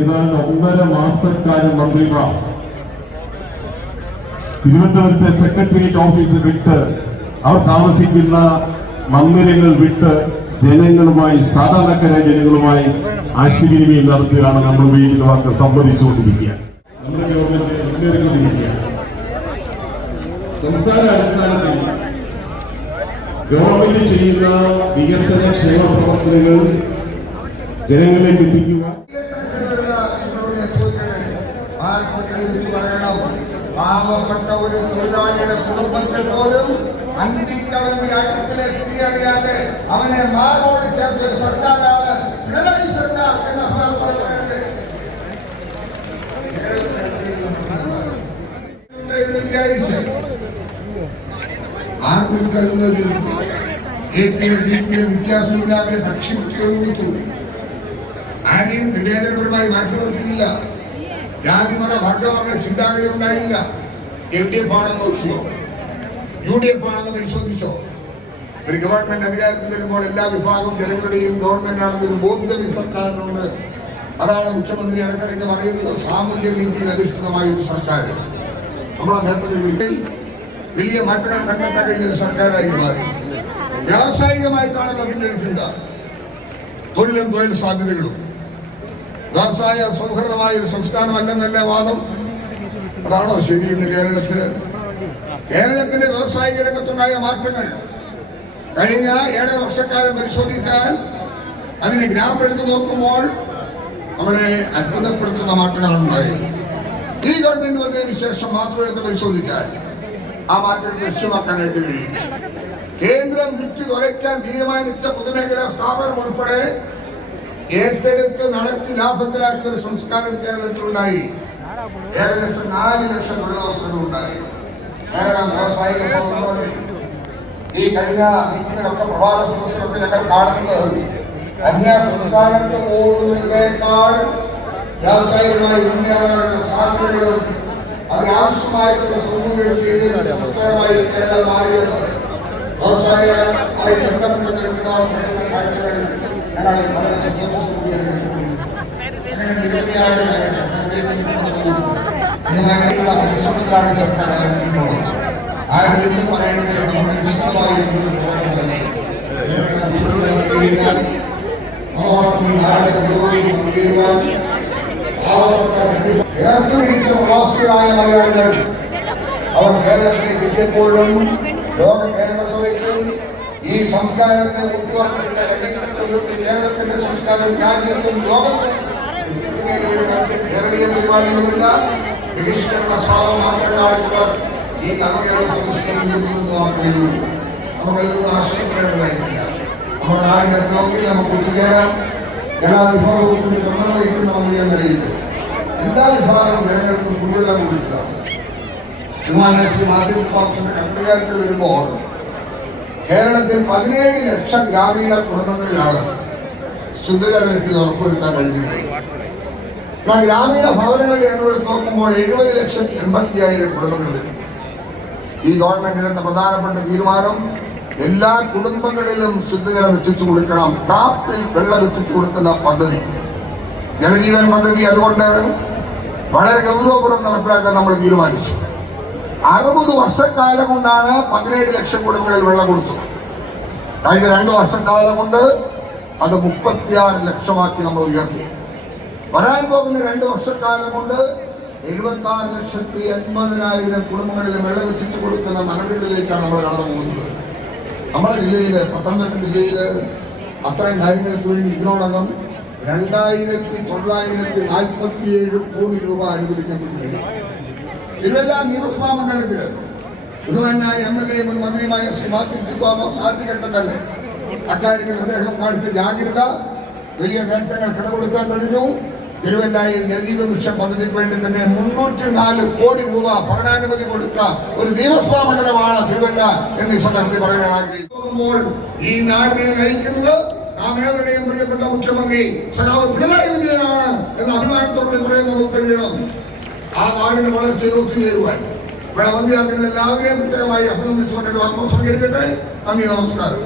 ഏതാണ്ട് ഒന്നര മാസക്കാലം മന്ത്രിമാർ. തിരുവനന്തപുരത്തെ സെക്രട്ടേറിയറ്റ് ഓഫീസ് വിട്ട് അവർ താമസിക്കുന്ന മന്ദിരങ്ങൾ വിട്ട് ജനങ്ങളുമായി സാധാരണക്കാരായ ജനങ്ങളുമായി ആശയവിനിമയം നടത്തുകയാണ് നമ്മൾ ഉപയോഗിക്കുന്ന വാക്ക് സംവദിച്ചുകൊണ്ടിരിക്കുക ഗവൺമെന്റ് ചെയ്യുന്ന വികസന ക്ഷേമ പ്രവർത്തനങ്ങൾ ജനങ്ങളിലേക്ക് എത്തിക്കുക. പാവപ്പെട്ട ഒരു തൊഴിലാളിയുടെ കുടുംബത്തിൽ പോലും അന്തിക്കവൻ രാജ്യത്തിലെ തീയറിയാതെ അവനെ മാറോട് ചേർത്ത ഒരു സർക്കാരാണ് പിണറായി സർക്കാർ എന്ന പറയുന്നുണ്ട് വിചാരിച്ച് ആർക്കും കരുതുന്നത് A P L B P വ്യത്യാസമില്ലാതെ ഭക്ഷ്യക്കുട്ടികൾ കൊടുത്തു. ആരെയും നിവേദനപരമായി മാറ്റി നിർത്തിയില്ല ജാതിമത വർഗവർണ ചിന്താഗതി ഉണ്ടായില്ല. എൽ ഡി എഫ് ആണെന്ന് നോക്കിയോ? യു ഡി എഫ് ആണെന്ന് പരിശോധിച്ചോ? ഒരു ഗവൺമെന്റ് അധികാരത്തിൽ വരുമ്പോൾ എല്ലാ വിഭാഗവും ജനങ്ങളുടെയും ഗവൺമെന്റ് ആണെന്ന് ഒരു ഈ സർക്കാരിനുണ്ട് അതാണ് മുഖ്യമന്ത്രി ഇടക്കിടയ്ക്ക് പറയുന്നത് സാമൂഹ്യ രീതിയിൽ അധിഷ്ഠിതമായ ഒരു സർക്കാർ നമ്മളെ നേട്ടത്തിൽ വീട്ടിൽ വലിയ മാറ്റങ്ങൾ കണ്ടെത്താൻ കഴിഞ്ഞ ഒരു സർക്കാരായി മാറി. വ്യാവസായികമായിട്ടാണ് പിന്നീട് ചിന്ത തൊഴിലും തൊഴിൽ സാധ്യതകളും. വ്യവസായ സൗഹൃദമായ ഒരു സംസ്ഥാനമല്ലെന്നല്ലേ വാദം. അതാണോ ശരി ഇന്ന് കേരളത്തിൽ? കേരളത്തിന്റെ വ്യവസായിക രംഗത്തുണ്ടായ മാറ്റങ്ങൾ കഴിഞ്ഞ ഏഴര വർഷക്കാലം പരിശോധിച്ചാൽ അതിനെ ഗ്രാമം എടുത്തു നോക്കുമ്പോൾ നമ്മളെ അത്ഭുതപ്പെടുത്തുന്ന മാറ്റങ്ങളാണ് ഉണ്ടായത്. ഈ ഗവൺമെന്റ് വന്നതിന് ശേഷം മാത്രം എടുത്ത് പരിശോധിച്ചാൽ ആ മാറ്റം ദൃശ്യമാക്കാനായിട്ട് കഴിയും. കേന്ദ്രം വിറ്റ് തുലയ്ക്കാൻ തീരുമാനിച്ച പൊതുമേഖലാ സ്ഥാപനം ഉൾപ്പെടെ ഏറ്റെടുത്ത് നടത്തി ലാഭത്തിലാക്കിയ ഒരു സംസ്കാരം കേരളത്തിലുണ്ടായി. ഏകദേശം നാല് ലക്ഷം തൊഴിലവസരങ്ങൾ ഉണ്ടായി. കേരളം വ്യാവസായിക സൗഹൃദമുണ്ട് ഈ കഴിഞ്ഞ മീറ്റിങ്ങിലൊക്കെ പ്രഭാത സദസ്സിലൊക്കെ ഞങ്ങൾ കാണുന്നത്. അന്യ സംസ്ഥാനത്ത് പോകുന്നതിനേക്കാൾ വ്യാവസായികമായി മുന്നേറാനുള്ള സാധ്യതകളും അതിനാവശ്യമായിട്ടുള്ള സൗകര്യം ചെയ്ത് സംസ്കാരമായി കേരളം മാറിയത് വ്യവസായവുമായി ബന്ധപ്പെട്ട പ്രയത്ന കാഴ്ചകൾ ഞങ്ങൾ വളരെ സന്തോഷത്തോടുകൂടിയാണ് അങ്ങനെ നിരവധിയായ അങ്ങനെയുള്ള പരിശ്രമത്തിലാണ് സർക്കാർ ആരംഭിക്കുന്നത്. ആരും എന്ത് പറയട്ടെ നമുക്ക് മുന്നേറുവാൻ ചേർത്തുപിടിച്ച പ്രവാസികളായ മലയാളികൾ അവർ കേരളത്തിലേക്ക് എത്തിയപ്പോഴും ലോക കേരള സഭയ്ക്കും ഈ സംസ്കാരത്തെ ഊട്ടിയുറപ്പിച്ച കണ്ണിത്തക്കൊടുത്ത് കേരളത്തിന്റെ സംസ്കാരം രാജ്യത്തും ലോകത്തും എത്തിക്കുന്നതിന് കേരളീയ പരിപാടികളുമില്ല ബഹിഷ്കരണ സ്വഭാവം മാത്രം കാണിച്ചവർ ഈ നവകേരള സംശയം മാത്രമേ ഉള്ളൂ നമുക്കതൊന്നും ആശ്രയിക്കേണ്ടതായിട്ടില്ല. നമ്മുടെ രോഗി നമുക്ക് ഒത്തുചേരാം. എല്ലാ വിഭാഗവും കൂടി ഗമനം വഹിക്കുന്ന എന്ന നിലയിൽ എല്ലാ വിഭാഗം ജനങ്ങൾക്കും കുടിവെള്ളം കൊടുക്കുക. ബഹുമാനശ്രീ മാധ്യമ കോൺഗ്രസിന്റെ കണ്ടുകാരത്തിൽ വരുമ്പോൾ കേരളത്തിൽ പതിനേഴ് ലക്ഷം ഗ്രാമീണ കുടുംബങ്ങളിലാണ് ശുദ്ധജല ലഭ്യത ഉറപ്പുവരുത്താൻ കഴിഞ്ഞിട്ടുള്ളത്. എന്നാൽ ഗ്രാമീണ ഭവനങ്ങളുടെ എണ്ണം എടുത്ത് നോക്കുമ്പോൾ എഴുപത് ലക്ഷത്തി എൺപത്തിയായിരം കുടുംബങ്ങൾ ഈ ഗവൺമെന്റ് എടുത്ത പ്രധാനപ്പെട്ട തീരുമാനം എല്ലാ കുടുംബങ്ങളിലും ശുദ്ധജലം എത്തിച്ചു കൊടുക്കണം. ടാപ്പിൽ വെള്ളം എത്തിച്ചു കൊടുക്കുന്ന പദ്ധതി. ജലജീവൻ പദ്ധതി അതുകൊണ്ട് വളരെ ഗൗരവപൂർവം നടപ്പിലാക്കാൻ നമ്മൾ തീരുമാനിച്ചു. അറുപത് വർഷക്കാലം കൊണ്ടാണ് പതിനേഴ് ലക്ഷം കുടുംബങ്ങളിൽ വെള്ളം കൊടുത്തത്. കഴിഞ്ഞ രണ്ട് വർഷക്കാലം കൊണ്ട് അത് മുപ്പത്തിയാറ് ലക്ഷമാക്കി നമ്മൾ ഉയർത്തി. വരാൻ പോകുന്ന രണ്ട് വർഷക്കാലം കൊണ്ട് എഴുപത്തി ആറ് ലക്ഷത്തി എൺപതിനായിരം കുടുംബങ്ങളിൽ വെള്ളം എത്തിച്ചു കൊടുക്കുന്ന നടപടികളിലേക്കാണ് നമ്മൾ കടന്നു പോകുന്നത്. നമ്മുടെ ജില്ലയിൽ പത്തനംതിട്ട ജില്ലയിൽ അത്തരം കാര്യങ്ങൾക്ക് വേണ്ടി ഇതിനോടകം രണ്ടായിരത്തി തൊള്ളായിരത്തി നാൽപ്പത്തിയേഴ് കോടി രൂപ അനുവദിക്കപ്പെട്ടു കഴിഞ്ഞു തിരുവല്ല നിയമസഭാ മണ്ഡലത്തിൽ ബഹുമാനായ എം എൽ എ മുൻ മന്ത്രിയുമായ ശ്രീ മാത്യു തോമസ് ആദ്യഘട്ടം തന്നെ. അക്കാര്യങ്ങളിൽ അദ്ദേഹം കാണിച്ച ജാഗ്രത വലിയ നേട്ടങ്ങൾ കിടകൊടുക്കാൻ കഴിഞ്ഞു. തിരുവല്ലായിൽ ജലജീവ മിഷൻ പദ്ധതിക്ക് വേണ്ടി തന്നെ മുന്നൂറ്റി നാല് കോടി രൂപ ഭരണാനുമതി കൊടുത്ത ഒരു നിയമസഭാ മണ്ഡലമാണ് തിരുവല്ല എന്ന് ഈ സന്ദർഭത്തിൽ പറയാൻ ആഗ്രഹിക്കുമ്പോൾ ഈ നാടിനെ നയിക്കുന്നത് നാം ഏവരുടെയും പ്രിയപ്പെട്ട മുഖ്യമന്ത്രി സഖാവ് പിണറായി വിജയനാണ് എന്ന അഭിമാനത്തോടെ പറയാൻ നമുക്ക് കഴിയണം ആ നാടിന് വളർച്ചയിൽ ഒത്തുചേരുവാൻ ഇവിടെ വന്നിയാക്കുന്ന എല്ലാവരെയും പ്രത്യേകമായി അഭിനന്ദിച്ചുകൊണ്ട് സംസ്കരിക്കട്ടെ നന്ദി നമസ്കാരം.